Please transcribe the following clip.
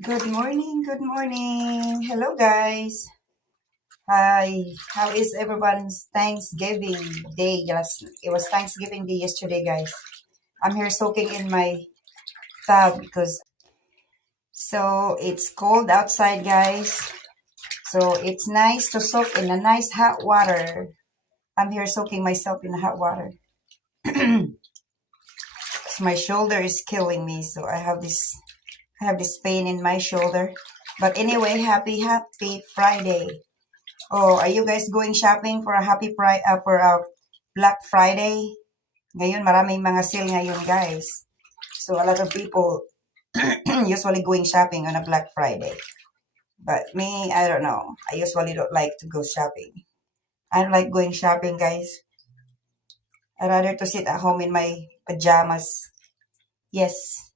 Good morning, good morning. Hello, guys. Hi, how is everyone's Thanksgiving Day? Yes, it was Thanksgiving Day yesterday, guys. I'm here soaking in my tub because it's cold outside, guys. So it's nice to soak in a nice hot water. I'm here soaking myself in hot water. 'Cause my shoulder is killing me, so I have this pain in my shoulder. But anyway, happy Friday. Oh, are you guys going shopping for a Black Friday? Ngayon, maraming mga sale ngayon, guys. So, a lot of people usually going shopping on a Black Friday. But me, I don't know. I usually don't like to go shopping. I don't like going shopping, guys. I rather to sit at home in my pajamas. Yes.